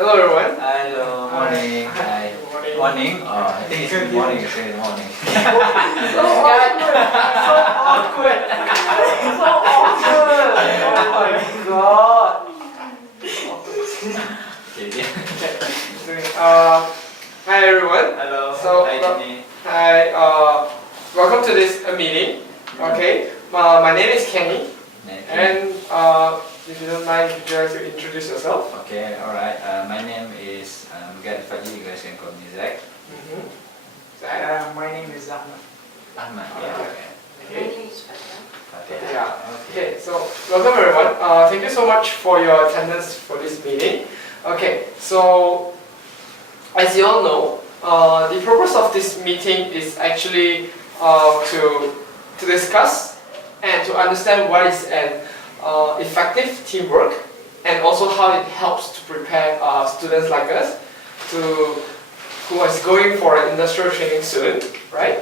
Hello everyone. Hello, morning. Hi. Morning. Morning. I think it's good morning. It's good morning. So awkward. So awkward. Oh my god. Okay. Hi everyone. Hello. So, Hi, Jenny. Hi. Welcome to this meeting. Okay. My name is Kenny. And if you don't mind, would you like to introduce yourself? Okay. All right. My name is You guys can call me Zack. Zack. My name is Ahmed. Ahmed. Okay. Okay. Yeah. Okay. So welcome everyone. Thank you so much for your attendance for this meeting. Okay. So as you all know, the purpose of this meeting is actually to discuss and to understand what is an effective teamwork, and also how it helps to prepare students like us who is going for an industrial training soon, right?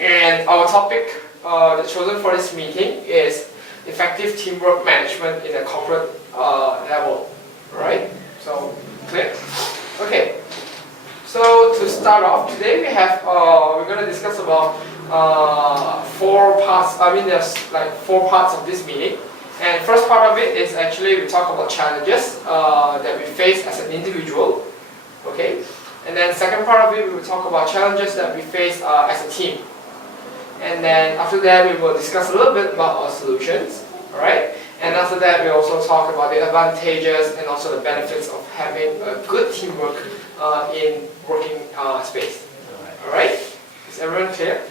And our topic chosen for this meeting is effective teamwork management in a corporate level, right? So clear? Okay. So to start off today, we're going to discuss about 4 parts. I mean, there's like 4 parts of this meeting. And first part of it is actually we talk about challenges that we face as an individual, okay? And then second part of it we will talk about challenges that we face as a team. And then after that we will discuss a little bit about our solutions, alright? And after that we also talk about the advantages and also the benefits of having a good teamwork in working space, alright? Is everyone clear?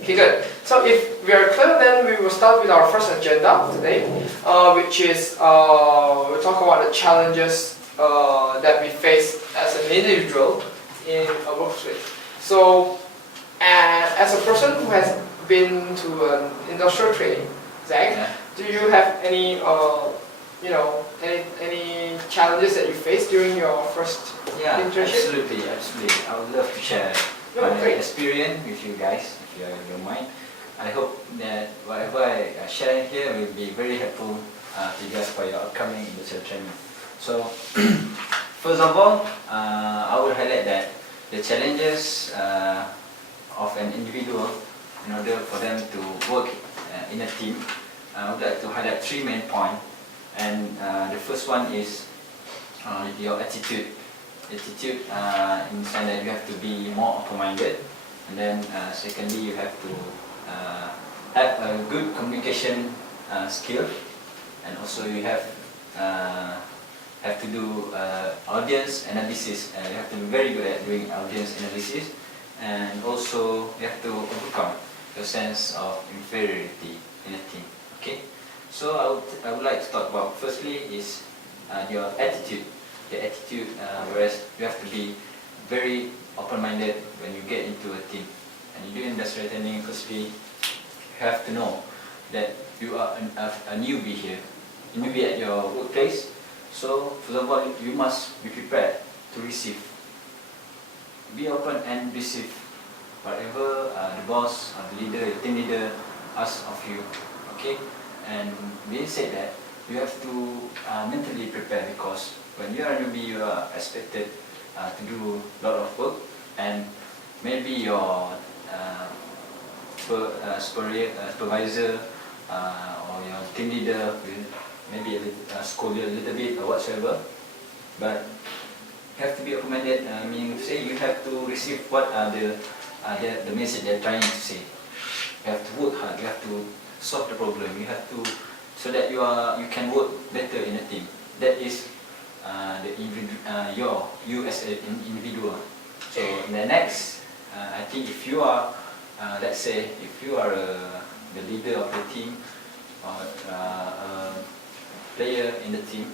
Okay, good. So if we are clear, then we will start with our first agenda today, which is we'll talk about the challenges that we face as an individual in a workplace. So, as a person who has been to an industrial training, Zack, do you have any, any challenges that you faced during your first internship? Absolutely. I would love to share my experience with you guys. You don't mind. I hope that whatever I share here will be very helpful to you guys for your upcoming industrial training. So, first of all, I will highlight that the challenges of an individual in order for them to work in a team, I would like to highlight 3 main points. And the first one is your attitude. Attitude in the sense that you have to be more open-minded. And then secondly, you have to have a good communication skill, and also you have to do audience analysis. You have to be very good at doing audience analysis, and also you have to overcome your sense of inferiority in a team. Okay, so I would like to talk about firstly is your attitude. The attitude, whereas you have to be very open-minded when you get into a team. And you do industrial training, firstly, you have to know that you are a newbie here, a newbie at your workplace. So, first of all, you must be prepared to receive. Be open and receive whatever the boss or the leader, the team leader asks of you. Okay? And being said that, you have to mentally prepare, because when you are a newbie, you are expected to do a lot of work, and maybe your supervisor or your team leader will maybe scold you a little bit or whatsoever, but you have to be open-minded. Meaning, say you have to receive what are the message they're trying to say. You have to work hard. You have to solve the problem. You have to, so that you can work better in a team. That is you as an individual. So in the next, I think if you are, let's say, if you are the leader of the team or a player in the team,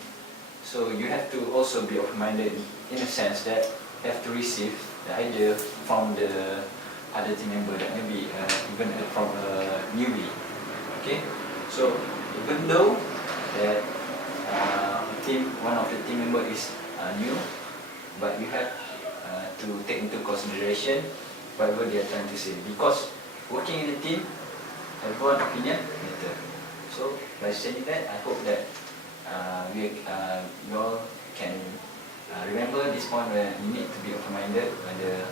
so you have to also be open-minded in a sense that you have to receive the idea from the other team member, that maybe even from a newbie. Okay, so even though that one of the team member is new, but you have to take into consideration whatever they are trying to say, because working in a team, everyone's opinion matter. So by saying that, I hope that you all can point where you need to be open-minded when the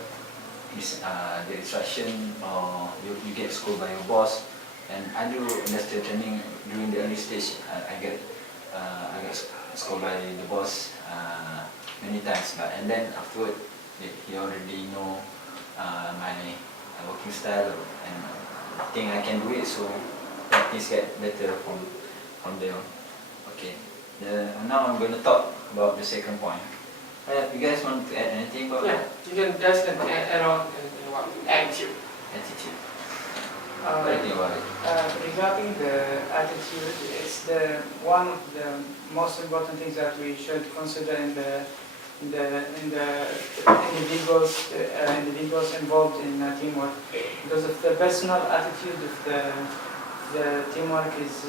instruction or you get scolded by your boss. And I do industrial training during the early stage. I get scolded by the boss many times, and then afterward he already know my working style and think I can do it. So things get better from there on. Okay. Now I'm going to talk about the second point. You guys want to add anything about that? You guys can add on in what? Attitude. Attitude. What do you think about it? Regarding the attitude, it's one of the most important things that we should consider in the individuals involved in teamwork. Because if the personal attitude, if the teamwork is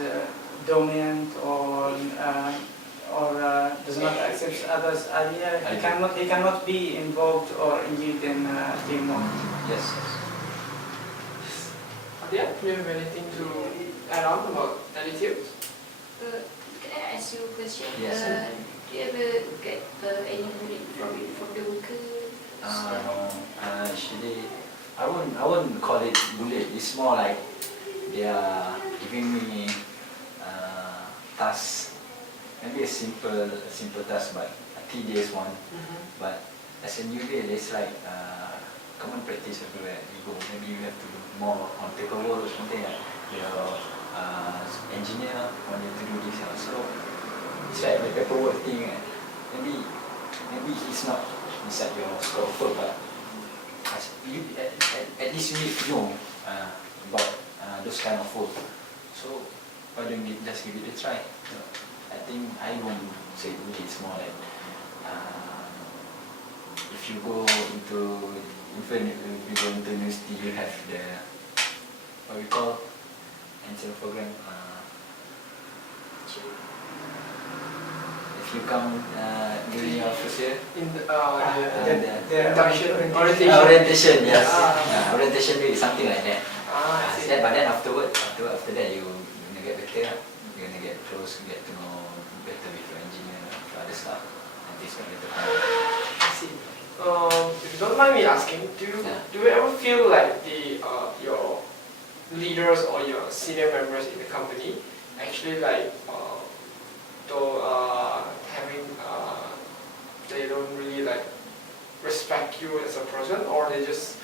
dominant or does not accept others' idea, he cannot be involved or engaged in teamwork. Yes. Yeah, do you have anything to add on about attitude? Can I ask you a question? Yes. Do you ever get any bullying from the worker? Actually, I wouldn't call it bullying. It's more like they are giving me tasks, maybe a simple task, but a tedious one. But as a newbie, it's like common practice everywhere you go. Maybe you have to do more on paperwork or something like your engineer want you to do this. So it's like the paperwork thing. Maybe it's not inside your scope of work, but at least you need to know about those kind of work. So why don't you just give it a try? I think I won't say it's more like if you go into university, you have the what we call intern program. If you come during your first year, In the induction orientation, yes, Ah. orientation is something like that. I see. But then after that you're gonna get better. You're gonna get close, get to know better with your engineer, other stuff, and this kind of better. I see. If you don't mind me asking, do you ever feel like your leaders or your senior members in the company actually they don't really respect you as a person, or they just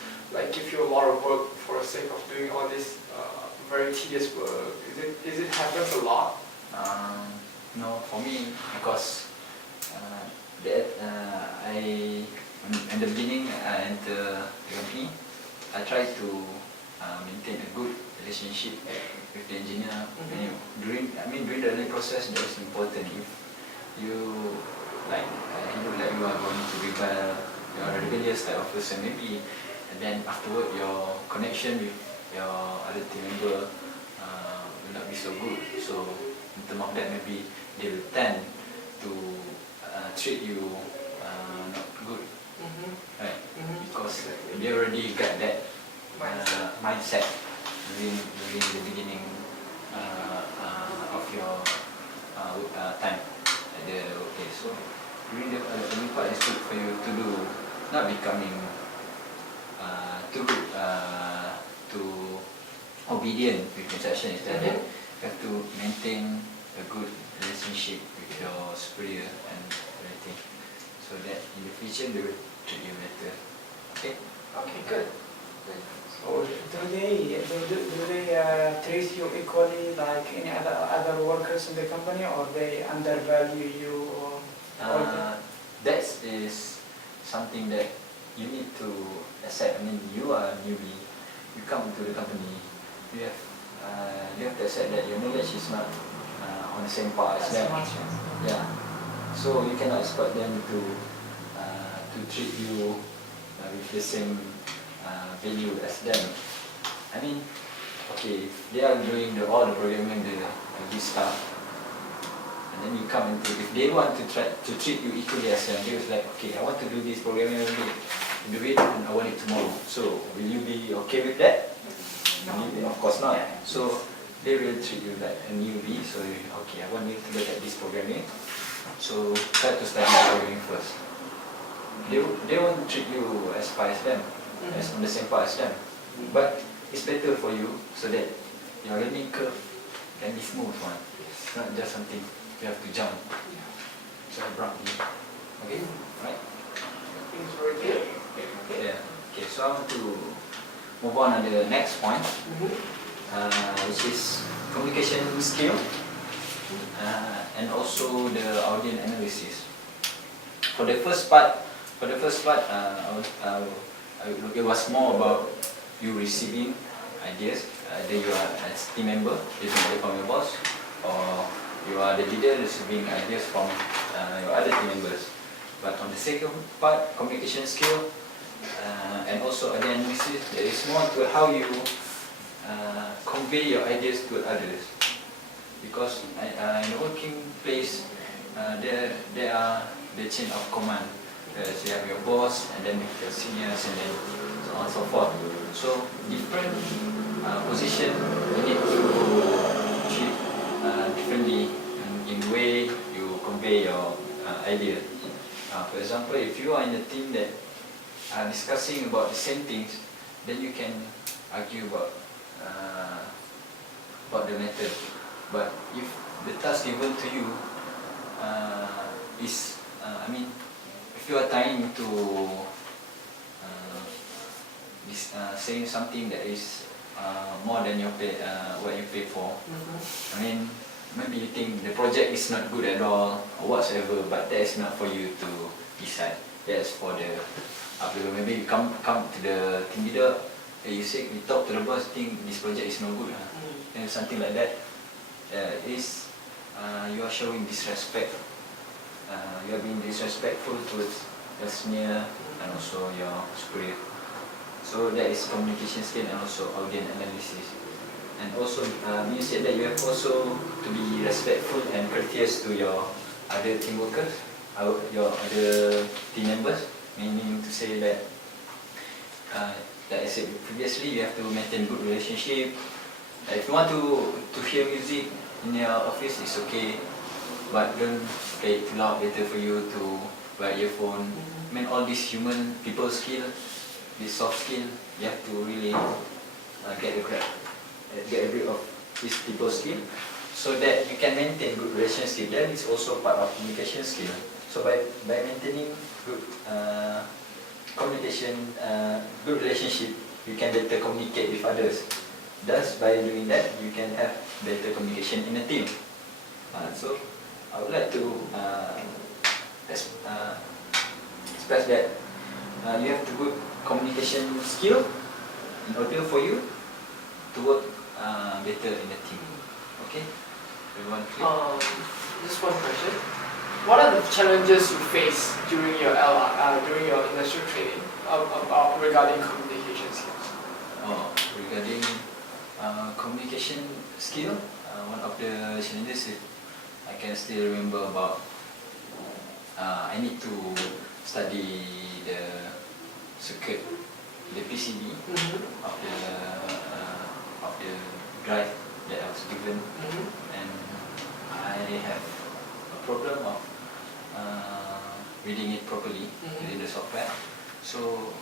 give you a lot of work for the sake of doing all this very tedious work? Is it happens a lot? No, for me, because in the beginning I enter the company, I try to maintain a good relationship with the engineer. During the early process, that is important. If you look like you are going to rebel, you are a rebellious type of person, maybe, and then afterward your connection with your other team member will not be so good. So in terms of that, maybe they will tend to treat you not good, right? Because they already got that mindset during the beginning of your time at the workplace. So during the early part, it's good for you to do, not becoming too good, too obedient with instruction. Instead, you have to maintain a good relationship with your superior and everything, so that in the future they will treat you better. Okay. Okay, good. So do they treat you equally like any other workers in the company, or they undervalue you? That is something that you need to accept. You are a newbie. You come to the company. You have to accept that your knowledge is not on the same par as them. Yeah. So you cannot expect them to treat you with the same value as them. Okay, they are doing all the programming, this stuff, and then you come into, if they want to try to treat you equally as them, they was like, okay, I want to do this programming every day, do it, and I want it tomorrow. So will you be okay with that? No. Of course not. So they will treat you like a newbie. So okay, I want you to look at this programming. So try to study programming first. they won't treat you as far as them, as on the same part as them. But it's better for you so that your learning curve can be smooth one. It's not just something you have to jump so abruptly. Okay, right? Things very clear. Yeah. Okay, so I want to move on to the next point, which is communication skill and also the audience analysis. For the first part, it was more about you receiving ideas. Either you are a team member receiving idea from your boss, or you are the leader receiving ideas from your other team members. But on the second part, communication skill and also audience analysis, there is more to how you convey your ideas to others. Because in the working place, there are the chain of command. So you have your boss, and then your seniors, and then so on and so forth. So different position you need to treat differently in the way you convey your idea. For example, if you are in a team that are discussing about the same things, then you can argue about the matter. But if the task given to you is, if you are trying to saying something that is more than your pay, what you pay for. Maybe you think the project is not good at all or whatsoever, but that is not for you to decide. That's for the maybe you come to the team leader, you talk to the boss, think this project is no good, and something like that. You are showing disrespect. You are being disrespectful towards your senior and also your superior. So that is communication skill and also audience analysis. And also, you said that you have also to be respectful and courteous to your other team workers, your other team members. Meaning to say that, like I said previously, you have to maintain good relationship. If you want to hear music in your office, it's okay, but don't play it too loud later for you to wear earphone. All these human people skill, this soft skill, you have to really get a grip of this people skill, so that you can maintain good relationship. That is also part of communication skill. So by maintaining good communication, good relationship, you can better communicate with others. Thus, by doing that, you can have better communication in a team. So I would like to express that you have to good communication skill in order for you to work better in a team. Okay? Everyone clear? Just one question. What are the challenges you face during your industrial training regarding communication skills? Regarding communication skill, one of the challenges I can still remember about, I need to study the circuit, the PCB of the drive that I was given, and I have a problem of reading it properly within the software. So,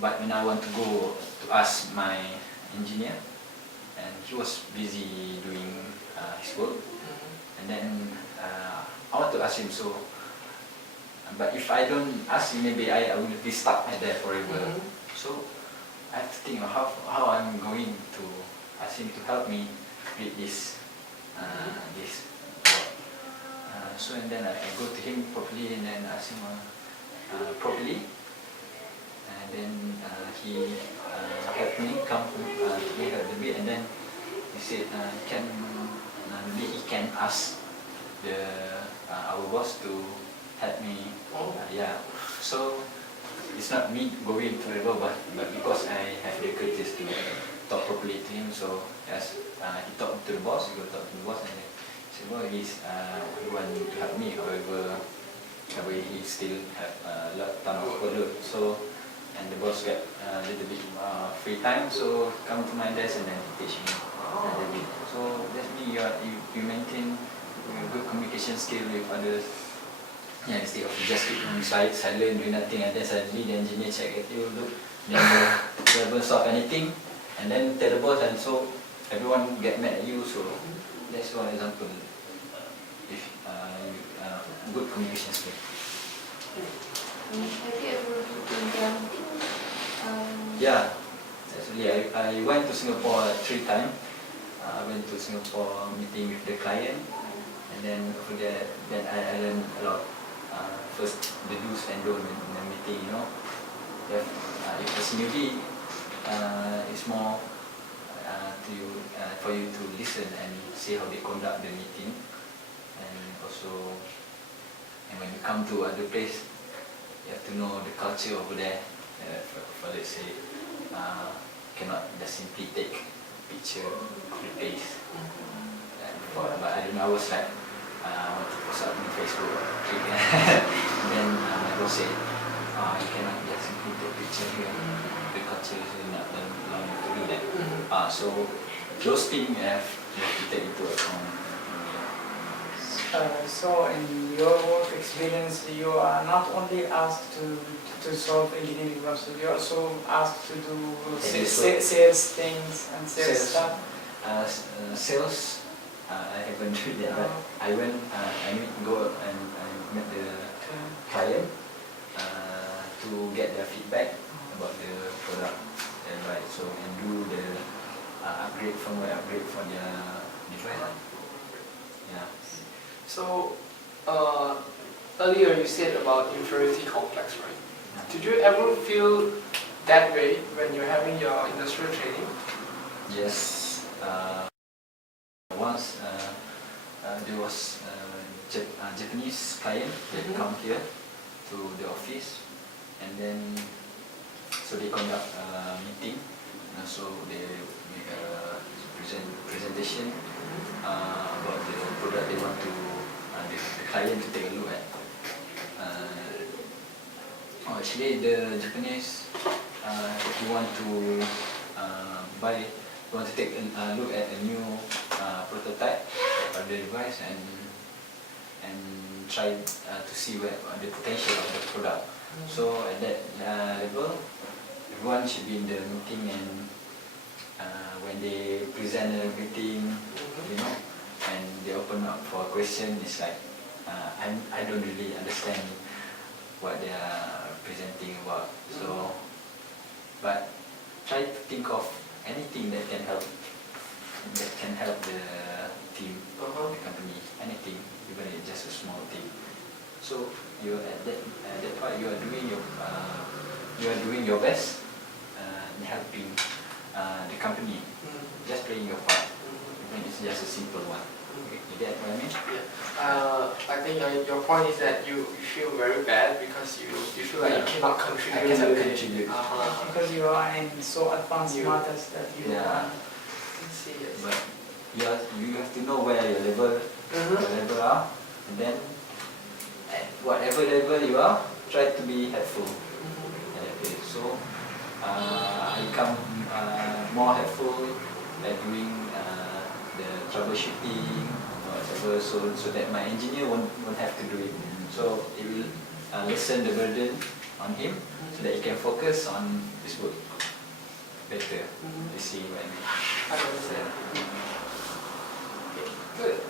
but when I want to go to ask my engineer, and he was busy doing his work, and then I want to ask him. So, but if I don't ask him, maybe I will be stuck there forever. So I have to think of how I'm going to ask him to help me read this this work. So and then I go to him properly and then ask him properly, and then he helped me come to me a little bit, and then he said maybe he can ask our boss to help me. Yeah. So it's not me going to the boss, but because I have the courtesy to talk properly to him. So yes, he talked to the boss. He go talk to the boss, and then he said, "Well, he want to help me. However, he still have a ton of workload." So, and the boss got a little bit free time, so come to my desk and then teach me a little bit. So that's me. You maintain good communication skill with others. Yeah, instead of just keep on silent, doing nothing, and then suddenly the engineer check at you, look, then you haven't solved anything, and then tell the boss, and so everyone get mad at you. So that's one example. If good communication skill. Have you ever been to a meeting? Yeah, actually I went to Singapore 3 times. I went to Singapore meeting with the client, and then after that, then I learned a lot. First, the do's and don'ts in the meeting. You know, if it's newbie, it's more for you to listen and see how they conduct the meeting, and also, and when you come to other place, you have to know the culture over there. For let's say, cannot just simply take picture, copy paste. But I don't know. I was like, I want to post up on Facebook, and then my boss said, you cannot just simply take picture here. The culture is not allow you to do that. So those things you have to take into account. So in your work experience, you are not only asked to solve engineering problems, you are also asked to do sales things and sales stuff. Sales, I haven't done that, but I went, I go and met the client to get their feedback about the product, and right, so and do the upgrade for their device. Yeah. So, earlier you said about inferiority complex, right? Did you ever feel that way when you're having your industrial training? Yes. Once there was a Japanese client that come here to the office, and then so they conduct a meeting, so they make a presentation about the product they want to the client to take a look at. Actually, the Japanese he want to want to take a look at a new prototype of the device and try to see where the potential of the product. So at that level, everyone should be in the meeting, and when they present everything, you know, and they open up for a question, it's like I don't really understand what they are presenting about. So, but try to think of anything that can help the team, the company, anything, even if it's just a small thing. So you at that part you are doing your best in helping the company, just playing your part, even it's just a simple one. You get what I mean? Yeah. I think your point is that you feel very bad because you feel like you cannot contribute. I cannot contribute. Because you are in so advanced matters that you are. But you have to know where your level are, and then at whatever level you are, try to be helpful. So I become more helpful at doing the troubleshooting or whatever, so that my engineer won't have to do it. So it will lessen the burden on him, so that he can focus on his work better. You see what I mean? I understand. Good.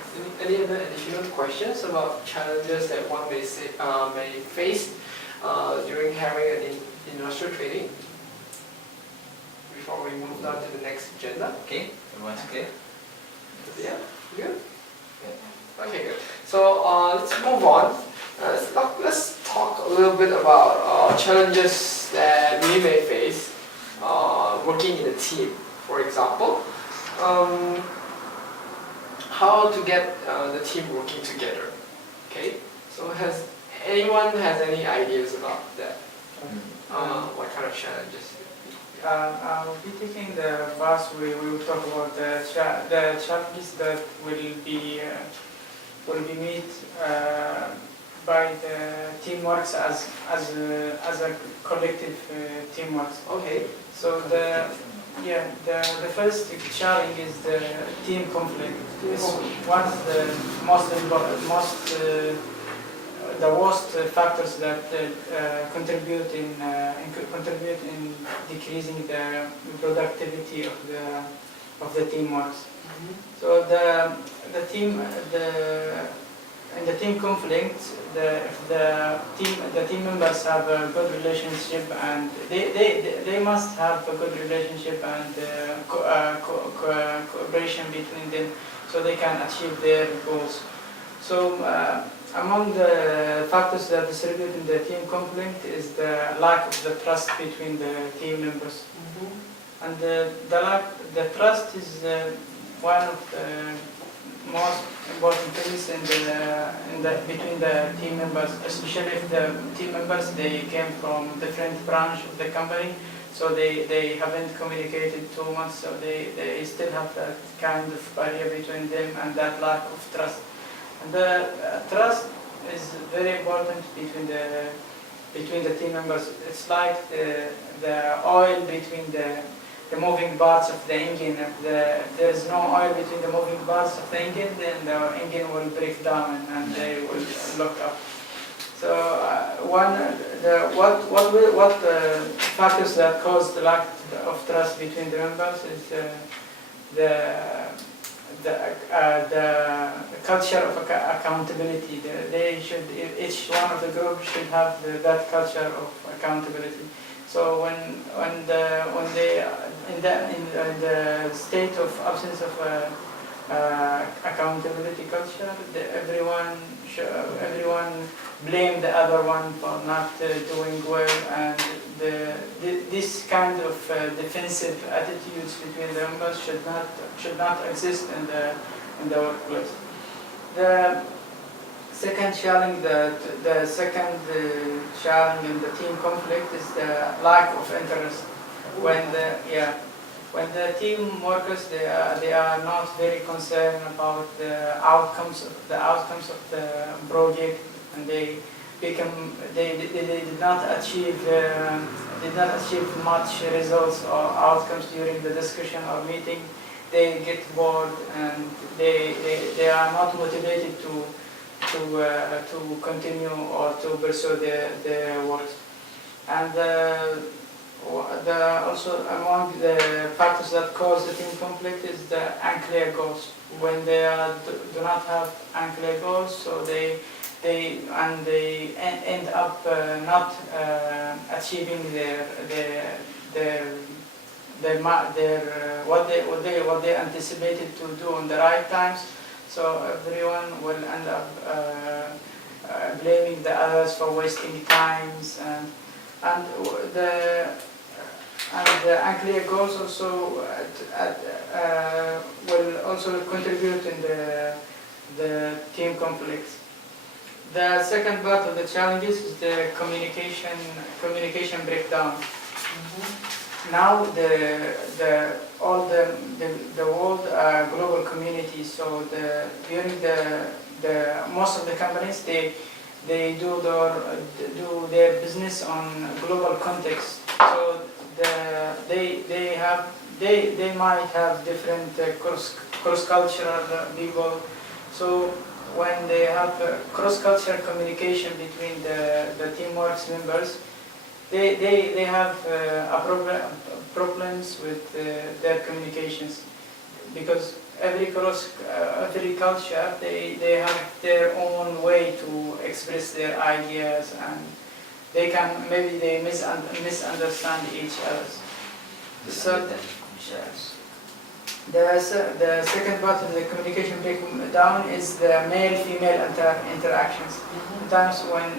Any other additional questions about challenges that one may face during having an industrial training? Before we move on to the next agenda. Okay, everyone's clear? Yeah, good. Okay, good. So let's move on. Let's talk a little bit about challenges that we may face working in a team. For example, how to get the team working together. Okay. So has anyone any ideas about that? What kind of challenges? I'll be taking the bus. We will talk about the challenges that will be met by the teamworks as a collective teamworks. Okay. So the first challenge is the team conflict. It's one of the most the worst factors that contribute in decreasing the productivity of the teamwork. So in the team conflict, if the team members have a good relationship, and they must have a good relationship and cooperation between them, so they can achieve their goals. So among the factors that distribute in the team conflict is the lack of the trust between the team members. And the trust is one of the most important things between the team members, especially if the team members they came from different branch of the company, so they haven't communicated too much, so they still have that kind of barrier between them and that lack of trust. And the trust is very important between the team members. It's like the oil between the moving parts of the engine. If there is no oil between the moving parts of the engine, then the engine will break down and they will lock up. So what factors that cause the lack of trust between the members is the culture of accountability. Each one of the groups should have that culture of accountability. So when they in the state of absence of accountability culture, everyone blame the other one for not doing well, and this kind of defensive attitudes between the members should not exist in the workplace. The second challenge, the second challenge in the team conflict is the lack of interest. When the team workers they are not very concerned about the outcomes of the project, and they did not achieve much results or outcomes during the discussion or meeting. They get bored and they are not motivated to continue or to pursue their work. And also among the factors that cause the team conflict is the unclear goals. When they do not have unclear goals, so they end up not achieving what they anticipated to do on the right times. So everyone will end up blaming the others for wasting times, and the unclear goals also will also contribute in the team conflicts. The second part of the challenges is the communication breakdown. Now the world global community. So during the most of the companies they do their business on global context. So they might have different cross-cultural people. So when they have cross-cultural communication between the teamwork members, they have problems with their communications, because every culture they have their own way to express their ideas, and they misunderstand each other. So the second part of the communication breakdown is the male-female interactions. Sometimes when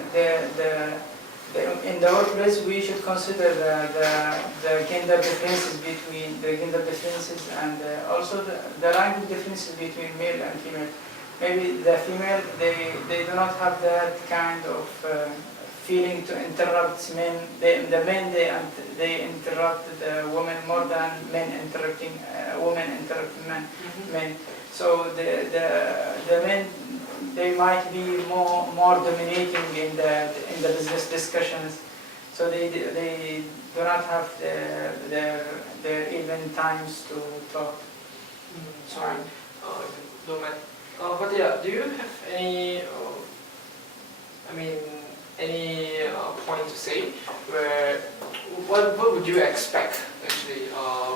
in the workplace, we should consider the gender differences and also the language differences between male and female. Maybe the female they do not have that kind of feeling to interrupt men. The men they interrupt the women more than men interrupting women interrupting men. So the men, they might be more dominating in the business discussions. So they do not have their even times to talk. Sorry, but yeah, do you have any I mean, any point to say where what would you expect actually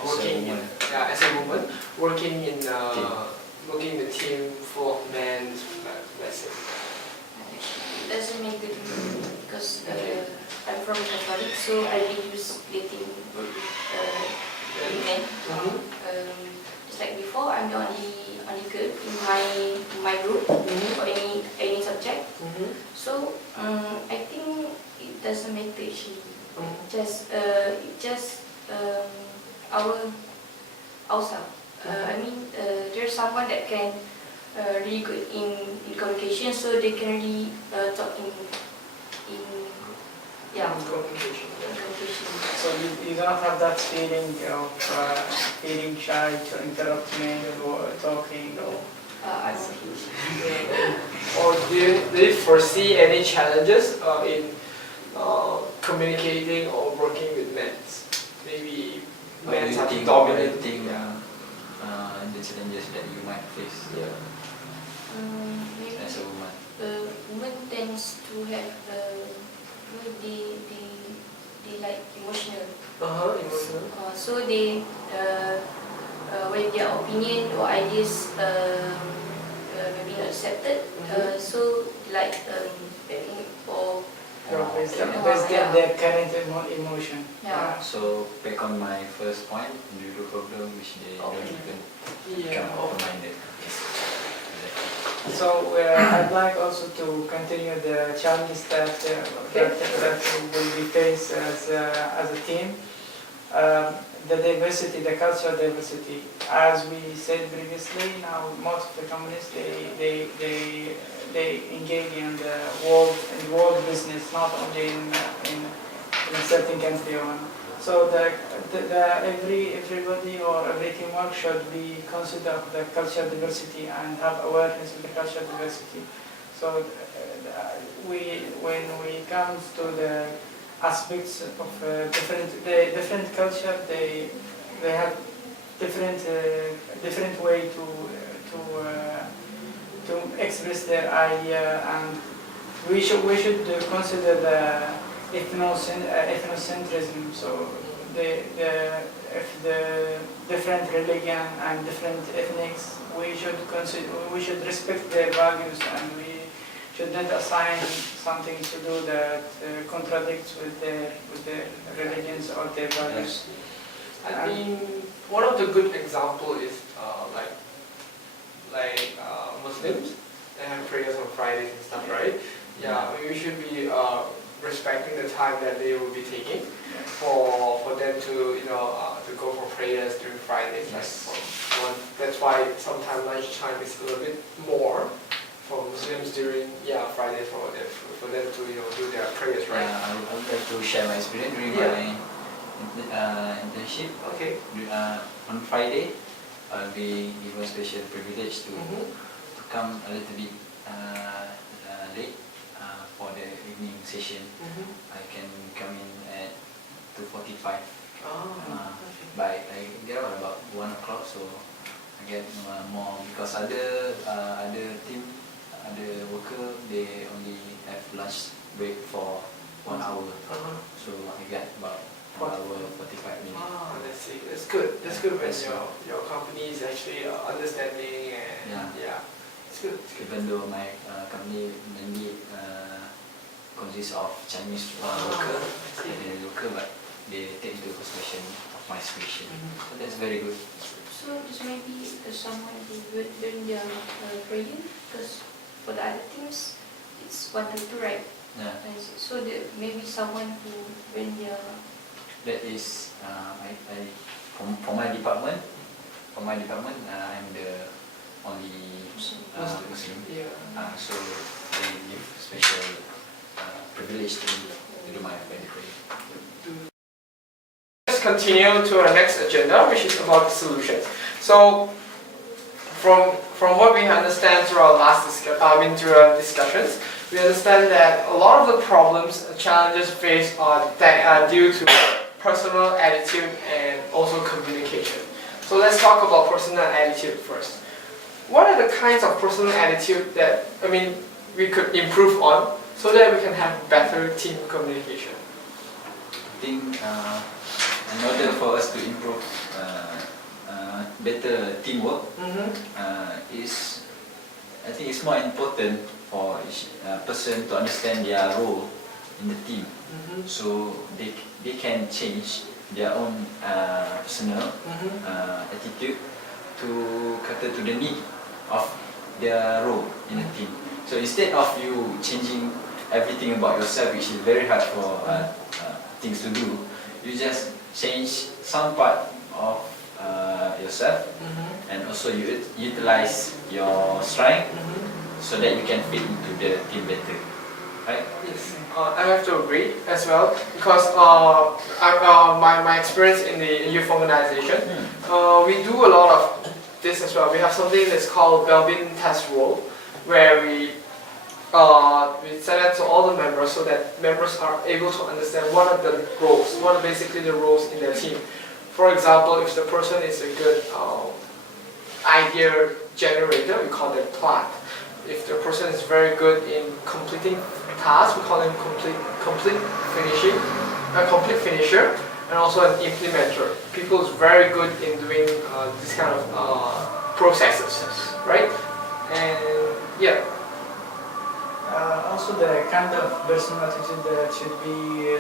working in as a woman working in a team full of men, let's say? It doesn't make good because I'm from Catholic, so I been used dating with men. Just like before, I'm the only girl in my group for any subject. So I think it doesn't make the issue. Just ourselves. I mean, there's someone that can really good in communication, so they can really talk in Communication. So you don't have that feeling of feeling shy to interrupt men or talking or... Or do you foresee any challenges in communicating or working with men? Maybe men have to dominate. The challenges that you might face maybe as a woman. women tends to have they like emotional. Emotional. So they when their opinion or ideas maybe not accepted. So like or There's their current emotion. So back on my first point, the problem which they don't even become open-minded. So I'd like also to continue the challenges that will be faced as a team. The diversity, the cultural diversity. As we said previously, now most of the companies they engage in the world business, not only in a certain country or one. So everybody or every teamwork should be consider the cultural diversity and have awareness of the cultural diversity. So when we come to the aspects of different culture, they have different way to express their idea, and we should consider the ethnocentrism. So if the different religion and different ethnics, we should respect their values, and we should not assign something to do that contradicts with their religions or their values. I mean, one of the good example is Muslims. They have prayers on Fridays and stuff, right? Yeah, we should be respecting the time that they will be taking for them to to go for prayers during Fridays. Yes. That's why sometimes lunchtime is a little bit more for Muslims during Friday for them to do their prayers, right? I would like to share my experience during my internship. Okay. On Friday, I'll be given special privilege to come a little bit late for the evening session. I can come in at 2:45. But I get out about 1 o'clock, so I get more because other team, other worker, they only have lunch break for 1 hour. So I get about 1 hour 45 minutes. Let's see. That's good. That's good when your company is actually understanding and it's good. Even though my company mainly consists of Chinese worker and local, but they take into consideration of my situation. So that's very good. So this may be someone who would learn their prayer, because for the other teams it's 1 to 2, right? Yeah. So maybe someone who learn their... That is, for my department, I'm the only Muslim. So they give special privilege to do my prayer. Let's continue to our next agenda, which is about the solutions. So, from what we understand through our through our discussions, we understand that a lot of the problems and challenges faced are due to personal attitude and also communication. So let's talk about personal attitude first. What are the kinds of personal attitude that we could improve on so that we can have better team communication? I think in order for us to improve better teamwork, is I think it's more important for each person to understand their role in the team, so they can change their own personal attitude to cater to the need of their role in the team. So instead of you changing everything about yourself, which is very hard for things to do, you just change some part of yourself, and also you utilize your strength so that you can fit into the team better, right? Yes, I have to agree as well, because my experience in the youth organization, we do a lot of this as well. We have something that's called Belbin test role, where we send it to all the members so that members are able to understand what are the roles, what are basically the roles in their team. For example, if the person is a good idea generator, we call them plant. If the person is very good in completing tasks, we call them complete finisher, and also an implementer. People who's very good in doing this kind of processes, right? And yeah. Also, the kind of personal attitude that should be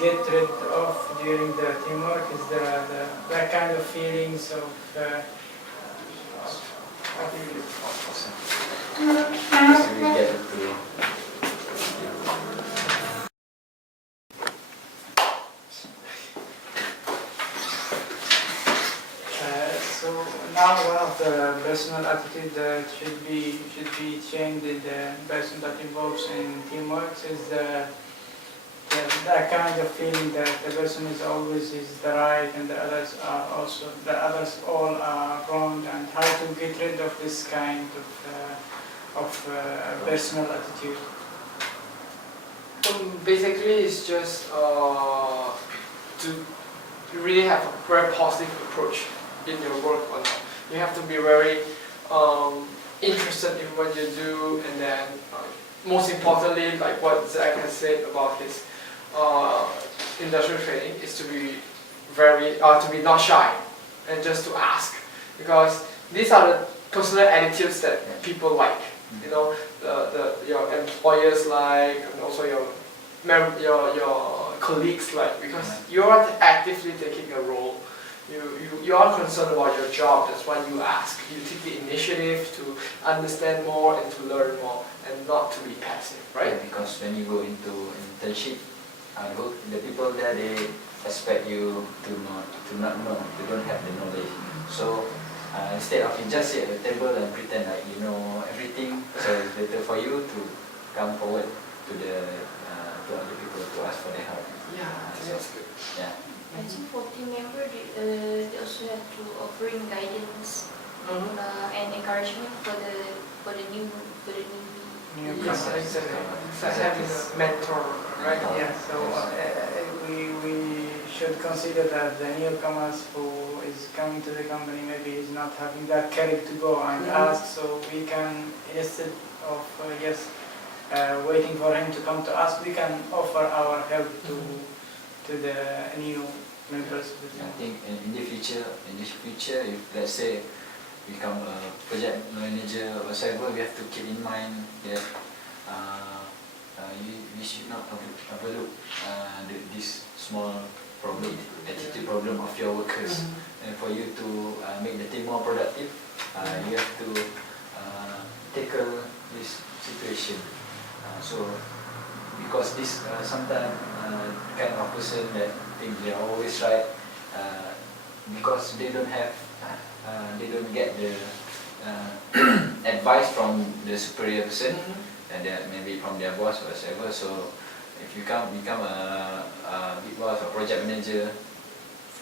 get rid of during the teamwork is the kind of feelings of so now one of the personal attitude that should be changed in the person that involves in teamwork is that kind of feeling that the person is always the right and the others all are wrong, and how to get rid of this kind of personal attitude. Basically, it's just to really have a very positive approach in your work. You have to be very interested in what you do, and then most importantly, like what Zack has said about his industrial training, is to be not shy and just to ask, because these are the personal attitudes that people like. You know, your employers like, and also your colleagues like, because you are actively taking a role. You are concerned about your job. That's why you ask. You take the initiative to understand more and to learn more, and not to be passive, right? Yeah, because when you go into internship, the people there, they expect you to not know, you don't have the knowledge. So instead of you just sit at the table and pretend like you know everything, so it's better for you to come forward to other people to ask for their help. Yeah, that's good. Yeah. I think for team member, they also have to offering guidance and encouragement for the new Yes, exactly. So having a mentor, right? Yeah. So we should consider that the newcomers who is coming to the company maybe is not having that courage to go and ask, so we can, instead of just waiting for him to come to us, we can offer our help to the new members. I think in the future, if let's say become a project manager or whatever, we have to keep in mind that we should not overlook this small problem, attitude problem of your workers. And for you to make the team more productive, you have to tackle this situation. So because this sometimes kind of person that think they are always right, because they don't get the advice from the superior person, and maybe from their boss or whatever. So if you become a big boss or project manager,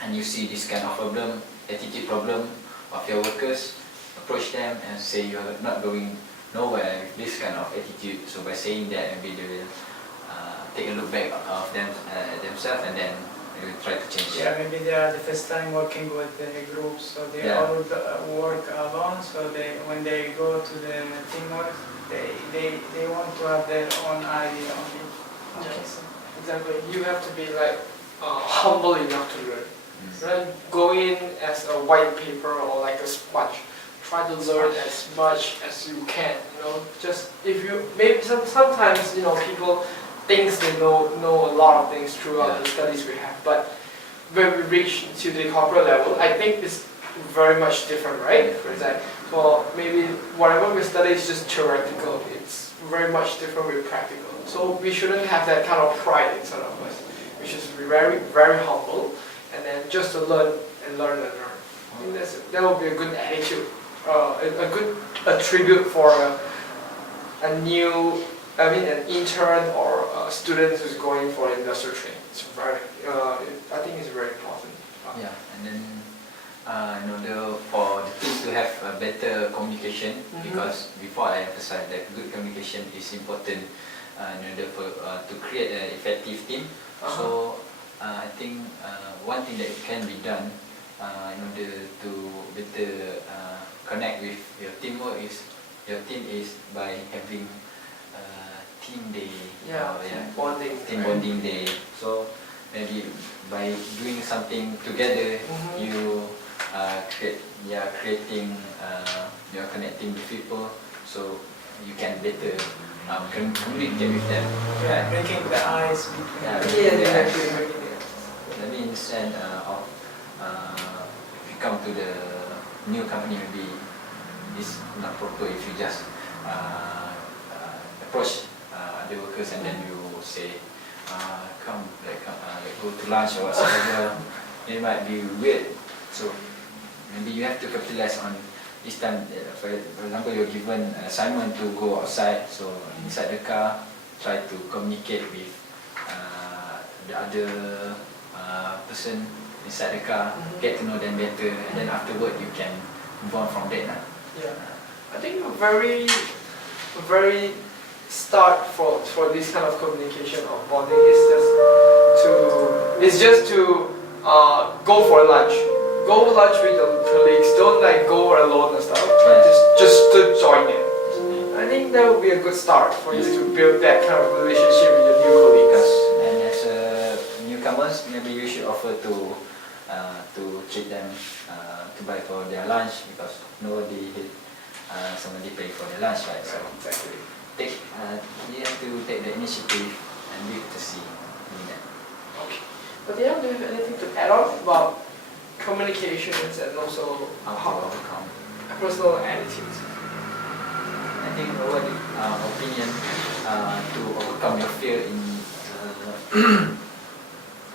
and you see this kind of problem, attitude problem of your workers, approach them and say you are not going nowhere with this kind of attitude. So by saying that, maybe they will take a look back of themselves, and then we try to change. Yeah, maybe they are the first time working with the group, so they Yeah. all work alone. So when they go to the teamwork, they want to have their own idea only. Yes, exactly. You have to be like humble enough to learn. Right? Go in as a white paper or like a sponge. Try to learn as much as you can. You know, just if you maybe sometimes people thinks they know a lot of things throughout the studies we have, but when we reach to the corporate level, I think it's very much different, right? That for maybe whatever we study is just theoretical. It's very much different with practical. So we shouldn't have that kind of pride inside of us. We should be very, very humble, and then just to learn and learn and learn. I think that would be a good attitude, a good attribute for an intern or a student who's going for industrial training. It's very, I think it's very important. Yeah, and then in order for the team to have a better communication, because before I emphasized that good communication is important in order to create an effective team. So I think one thing that can be done in order to better connect with your teamwork is by having team day. Team bonding day. So maybe by doing something together, you creating you're connecting with people, so you can better communicate with them. Yeah, breaking the ice between. That means instead of if you come to the new company, maybe it's not proper if you just approach the workers and then you say, come, go to lunch or whatsoever. It might be weird. So maybe you have to capitalize on this time. For example, you're given an assignment to go outside. So inside the car, try to communicate with the other person inside the car, get to know them better, and then afterward you can move on from that. Yeah, I think a very start for this kind of communication or bonding is just to go for lunch. Go for lunch with your colleagues. Don't like go alone and stuff. Just to join it. I think that would be a good start for you to build that kind of relationship with your new colleagues. And as newcomers, maybe you should offer to treat them to buy for their lunch, because somebody pay for their lunch, right? So Exactly. you have to take the initiative and be to see doing that. Okay. But do you have anything to add on about communications and also How to overcome. personal attitudes? I think our opinion to overcome your fear in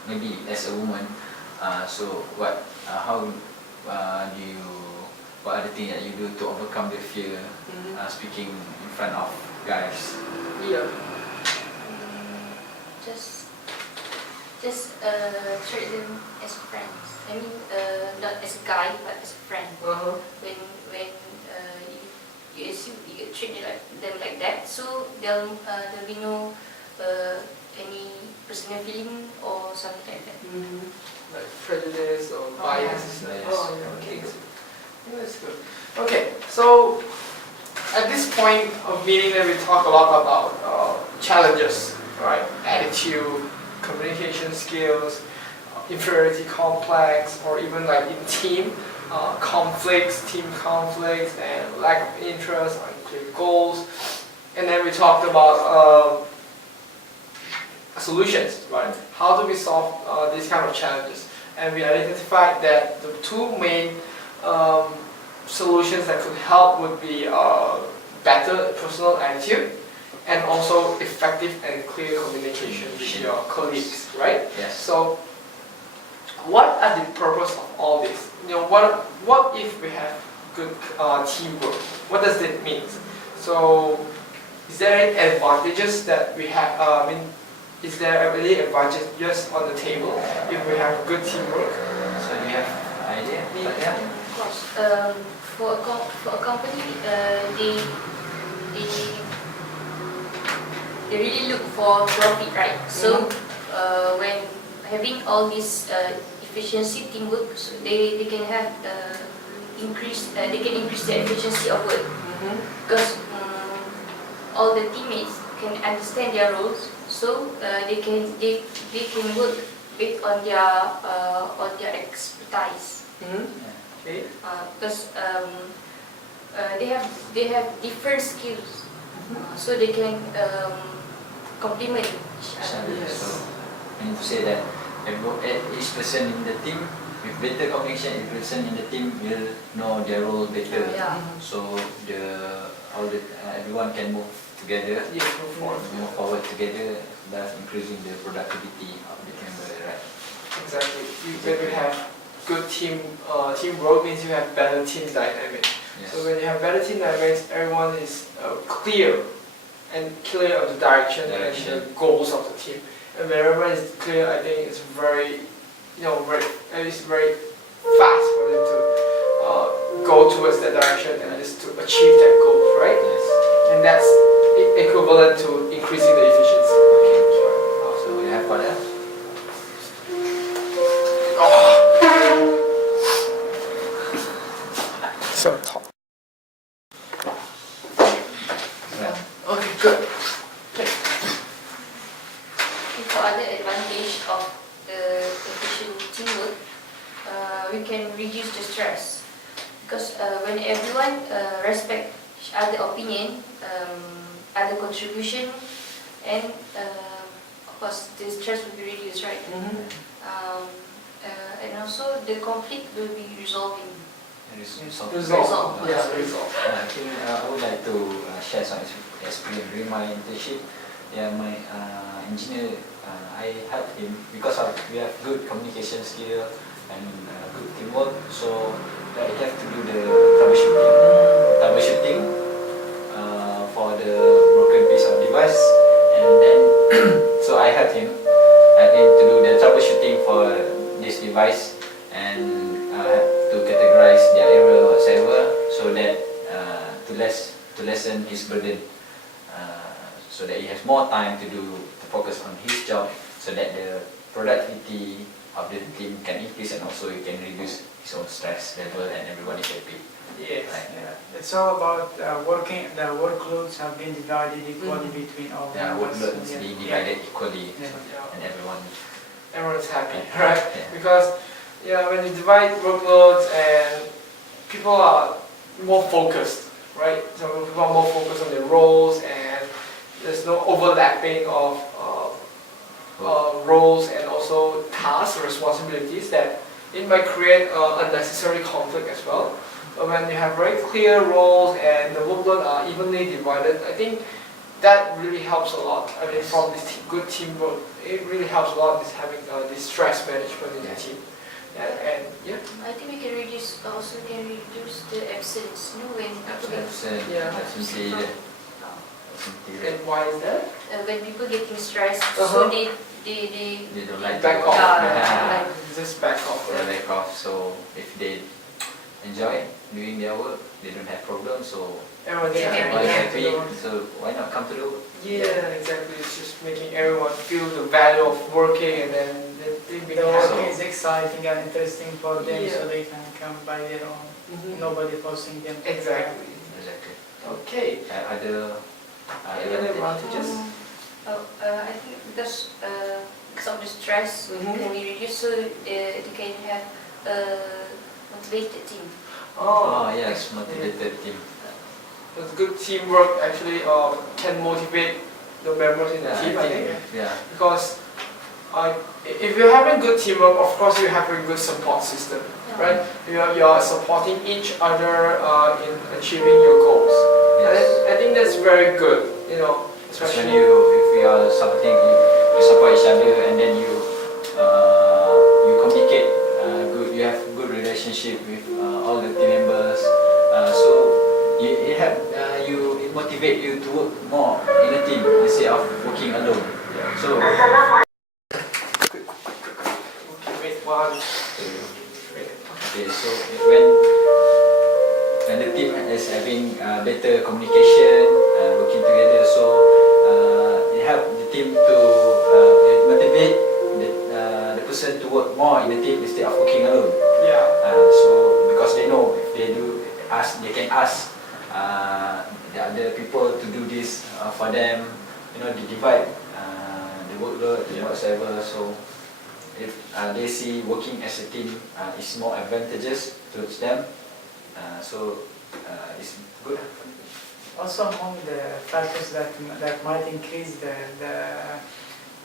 maybe as a woman. So what are the things that you do to overcome the fear speaking in front of guys? Yeah. Just treat them as friends. I mean, not as a guy, but as a friend. When you treat them like that, so there'll be no any personal feeling or something like that. Like prejudice or bias. Bias. Okay. That's good. Okay, so at this point of meeting, we talk a lot about challenges, right? Attitude, communication skills, inferiority complex, or even like in team team conflicts, and lack of interest, unclear goals. And then we talked about solutions, right? How do we solve these kind of challenges? And we identified that the two main solutions that could help would be better personal attitude and also effective and clear communication with your colleagues, right? Yes. So, what are the purpose of all this? What if we have good teamwork? What does that mean? So, is there any advantages that we have? Is there any advantages on the table if we have good teamwork? So do you have idea? Of course, for a company, they really look for profit, right? So when having all this efficiency teamwork, so they can have increase the efficiency of work, because all the teammates can understand their roles, so they can work based on their expertise. Okay. Because they have different skills, so they can complement each other. Yes. So I need to say that each person in the team with better communication, each person in the team will know their role better. Yeah. So everyone can move together, Yeah, move forward together, thus increasing the productivity of the team, right? Exactly. When you have good teamwork means you have better team dynamics. Yes. So when you have better team dynamics, everyone is clear of the direction and the goals of the team. And when everyone is clear, I think it's very very fast for them to go towards that direction and just to achieve that goal, right? Yes. And that's equivalent to increasing the efficiency. So you have what else? So top. Yeah. Okay, good. For other advantage of the efficient teamwork, we can reduce the stress, because when everyone respect each other opinion, other contribution, and of course the stress will be reduced, right? And also the conflict will be resolving. Resolve. Yeah, resolve. I think I would like to share some experience during my internship. Yeah, my engineer, I helped him because we have good communication skill and good teamwork. So I have to do the troubleshooting for the broken piece of device, and then so I helped him to do the troubleshooting for this device and to categorize the error whatsoever, so that to lessen his burden, so that he has more time to focus on his job, so that the productivity of the team can increase, and also he can reduce his own stress level and everyone is happy. Yes. It's all about working. The workloads have been divided equally between all Yeah, members. workload is being divided equally, Yeah. and everyone. Everyone's happy, right? Yeah. Because when you divide workloads and people are more focused, right? So people are more focused on their roles and there's no overlapping of roles and also tasks or responsibilities that it might create unnecessary conflict as well. But when you have very clear roles and the workload are evenly divided, I think that really helps a lot. I mean, from this good teamwork, it really helps a lot. This having this stress management in the team, and yeah. I think we can reduce the absence. You know, when people And why is that? when people getting stressed, Uh-huh. so they don't like Back to off. like Just back off. They back off. So if they enjoy doing their work, they don't have problems. So Everyone's Yeah, happy. everyone is happy. happy. So why not come to the work? Yeah, exactly. It's just making everyone feel the value of working, and then they The become work happy. is exciting and interesting for them, Yeah. so they can come by their own. Mhm. Nobody forcing them. Exactly. Exactly. Okay. Other Any other advantages? I think because of the stress Mhm. can be reduced, so they can have a motivated team. Oh yes, motivated team. It's good teamwork actually can motivate the members in the team, I think. Yeah. Because if you're having good teamwork, of course you have a good support system, right? You're supporting each other in achieving your goals. And I think that's very good, Especially especially if you are supporting, you support each other, and then you communicate good. You have good relationship with all the team members. So it motivate you to work more in a team instead of working alone. So okay, wait one. okay, so when the team is having better communication, working together, so it helps the team to motivate the team instead of working alone. Yeah. So because they know if they can ask the other people to do this for them. You know, they divide the workload and whatsoever. So if they see working as a team is more advantageous to them, so it's good. Also, among the factors that might increase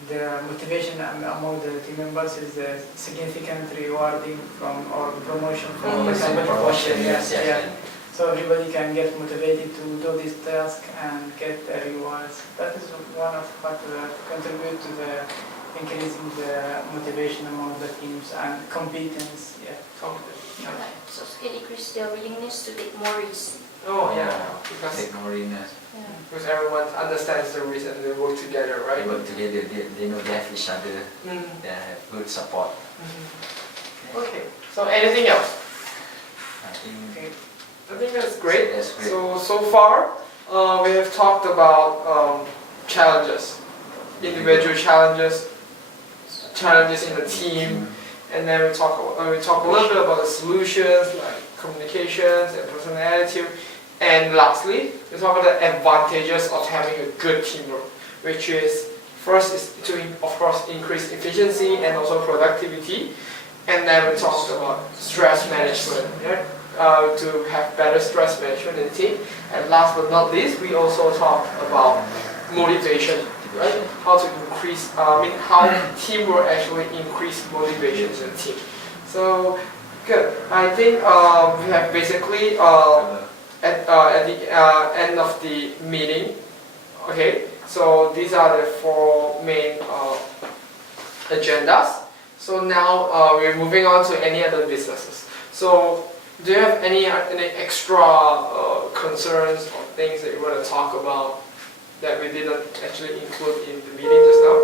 the motivation among the team members is the significant rewarding from or promotion from the company. Promotion, yes. So everybody can get motivated to do this task and get the rewards. That is one of the factors that contribute to the increasing the motivation among the teams and competence. Yeah. Right. So it can increase their willingness to take more risks. Oh yeah, because everyone understands the risk and they work together, right? They work together. They know they have each other. They have good support. Okay. So anything else? I I think that's great. That's great. So far, we have talked about challenges, individual challenges in the team, and then we talk a little bit about the solutions like communications and personality, and lastly, we talk about the advantages of having a good teamwork, which is first is to of course increase efficiency and also productivity, and then we talked about stress management. Yeah? To have better stress management in the team. And last but not least, we also talked about motivation, right? How to increase, how teamwork actually increase motivation in the team. So, good. I think we have basically at the end of the meeting. Okay. So these are the 4 main agendas. So now we're moving on to any other businesses. So. Do you have any extra concerns or things that you want to talk about that we didn't actually include in the meeting just now?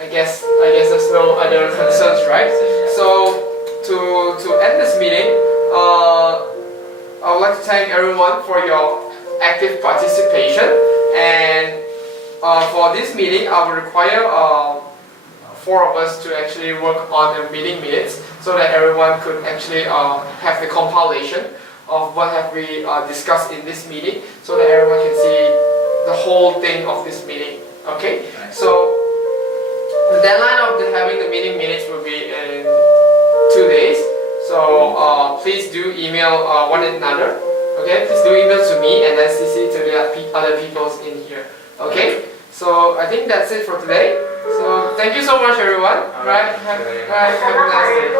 I guess there's no other concerns, right? So to end this meeting, I would like to thank everyone for your active participation, and for this meeting I will require 4 of us to actually work on the meeting minutes so that everyone could actually have the compilation of what have we discussed in this meeting, so that everyone can see the whole thing of this meeting. Okay? So the deadline of having the meeting minutes will be in 2 days. So please do email one another. Okay? Please do email to me and then CC to the other peoples in here. Okay? So I think that's it for today. So thank you so much, everyone. Right? Have a nice day.